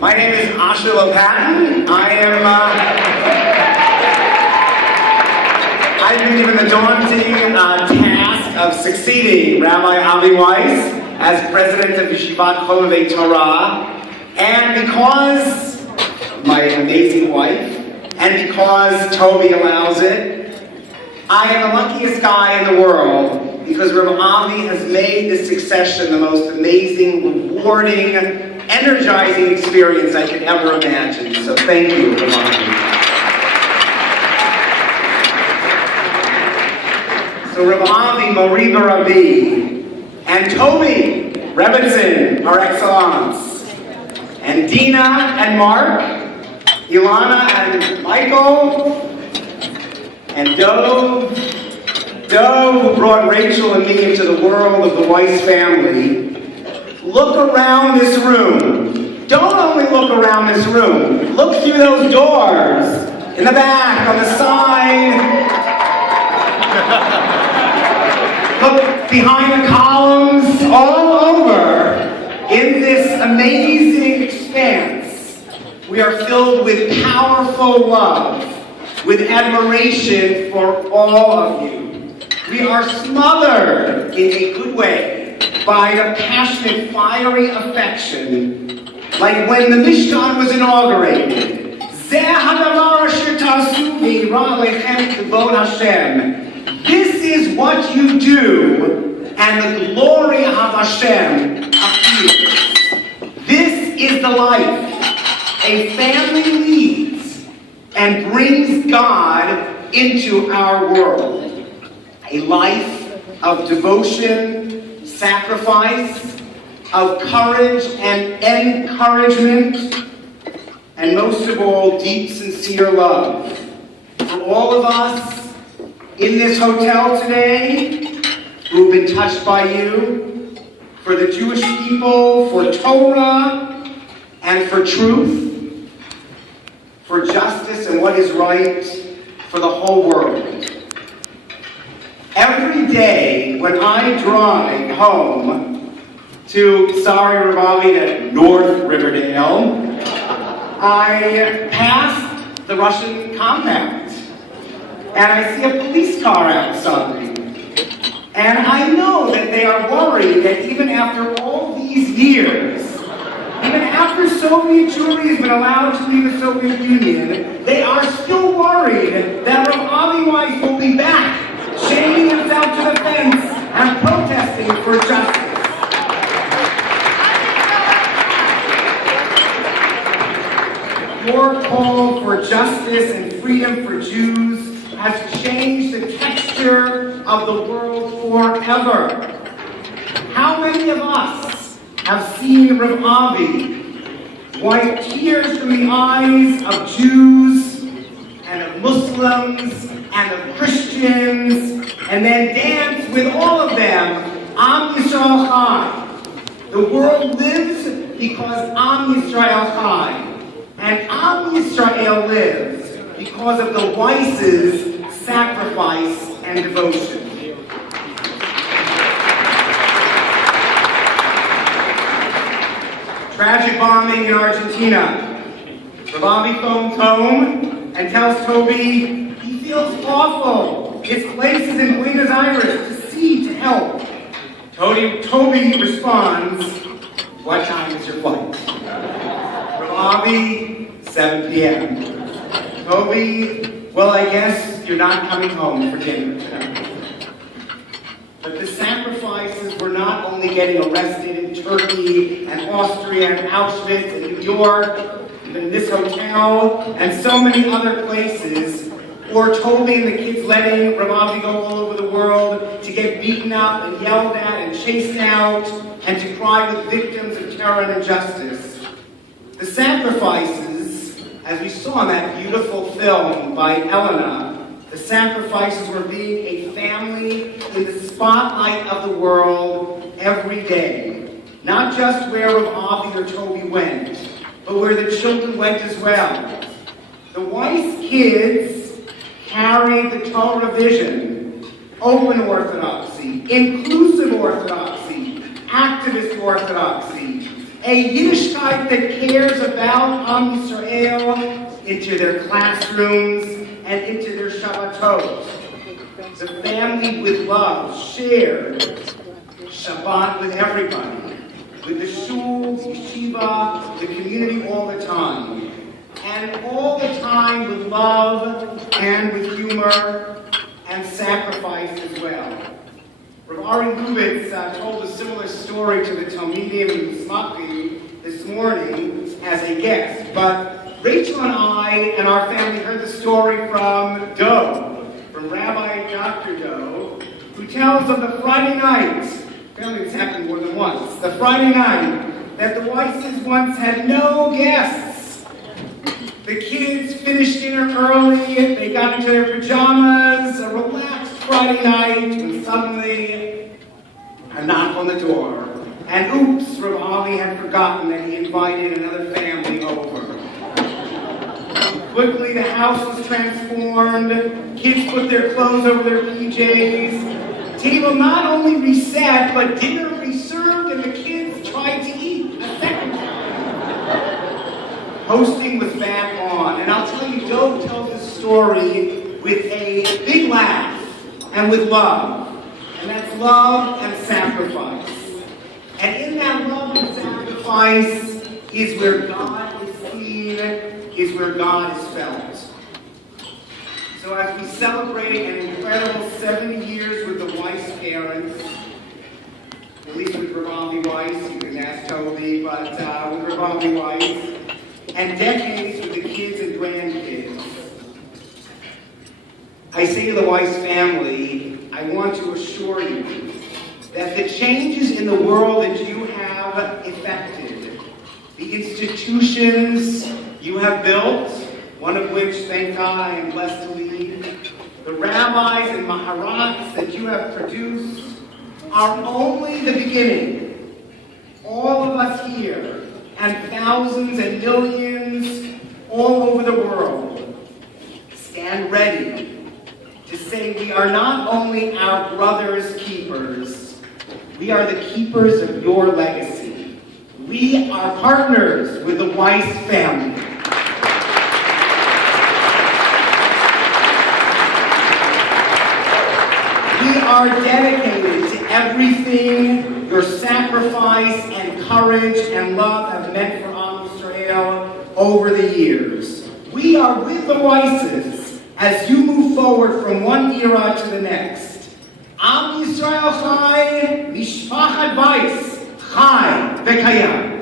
My name is Asher Lopatin. I've been given the daunting task of succeeding Rabbi Avi Weiss as president of Yeshivat Chovevei Torah, and because of my amazing wife, and because Toby allows it, I am the luckiest guy in the world because Rabbi Avi has made this succession the most amazing, rewarding, energizing experience I could ever imagine. So thank you, Rabbi Avi. So Rabbi Avi, Moriba Rabbi, and Toby Rebbitzin, par excellence, and Dina and Mark, Ilana and Michael, and Dove, who brought Rachel and me into the world of the Weiss family. Look around this room. Don't only look around this room. Look through those doors, in the back, on the side. Look behind the columns, all over. In this amazing expanse, we are filled with powerful love, with admiration for all of you. We are smothered in a good way by the passionate, fiery affection, like when the Mishkan was inaugurated. This is what you do, and the glory of Hashem appears. This is the life a family leads and brings God into our world. A life of devotion, sacrifice, of courage and encouragement, and most of all, deep, sincere love. For all of us in this hotel today who've been touched by you, for the Jewish people, for Torah, and for truth, for justice and what is right, for the whole world. Every day when I drive home to to North Riverdale, I pass the Russian compound, and I see a police car outside. And I know that they are worried that even after all these years, even after Soviet Jewry has been allowed to leave the Soviet Union, they are still worried that Rabbi Avi Weiss will be back, chaining himself to the fence and protesting for justice. Your call for justice and freedom for Jews has changed the texture of the world forever. How many of us have seen Rabbi Avi wipe tears from the eyes of Jews and of Muslims and of Christians, and then dance with all of them, Am Yisrael Chai. The world lives because Am Yisrael Chai, and Am Yisrael lives because of the Weiss's sacrifice and devotion. Tragic bombing in Argentina. Rabbi phones home and tells Toby he feels awful. His place is in Buenos Aires to see, to help. Toby responds, "What time is your flight?" Rabbi, 7 p.m. Toby, "Well, I guess you're not coming home for dinner tonight." But the sacrifices were not only getting arrested in Turkey and Austria and Auschwitz and New York, even in this hotel, and so many other places, or Toby and the kids letting Rabbi go all over the world to get beaten up and yelled at and chased out and to cry with victims of terror and injustice. The sacrifices, as we saw in that beautiful film by Elena, the sacrifices were being a family in the spotlight of the world every day. Not just where Rabbi or Toby went, but where the children went as well. The Weiss kids carried the Torah vision, open orthodoxy, inclusive orthodoxy, activist orthodoxy, a a Yiddishkeit that cares about Am Yisrael into their classrooms and into their Shabbatot. The family with love shared Shabbat with everybody, with the shul, the yeshiva, the community all the time. And all the time with love and with humor and sacrifice as well. Rav Ari Lubitz told a similar story to the Talmidim and Mismachim this morning as a guest. But Rachel and I and our family heard the story from Doe, from Rabbi Dr. Doe, who tells of the Friday night, apparently it's happened more than once, the Friday night that the Weisses once had no guests. The kids finished dinner early, they got into their pajamas, a relaxed Friday night, when suddenly a knock on the door. And oops, Rav Avi had forgotten that he invited another family over. Quickly the house was transformed, kids put their clothes over their PJs, table not only reset, but dinner reserved, and the kids tried to eat a second time. Hosting was back on, and I'll tell you, Doe tells this story with a big laugh and with love, and that's love and sacrifice. And in that love and sacrifice is where God is seen, is where God is felt. So as we celebrate an incredible 70 years with the Weiss parents, at least with Rav Weiss, you can ask Toby, but with Rav Weiss, and decades with the kids and grandkids, I say to the Weiss family, I want to assure you that the changes in the world that you have effected, the institutions you have built, one of which, thank God, I am blessed to lead, the rabbis and maharats that you have produced, are only the beginning. All of us here, and thousands and millions all over the world, stand ready to say we are not only our brother's keepers, we are the keepers of your legacy. We are partners with the Weiss family. We are dedicated to everything your sacrifice and courage and love have meant for Am Yisrael over the years. We are with the Weisses as you move forward from one era to the next. Am Yisrael Chai, Mishpachat Weiss, Chai V'Kayam.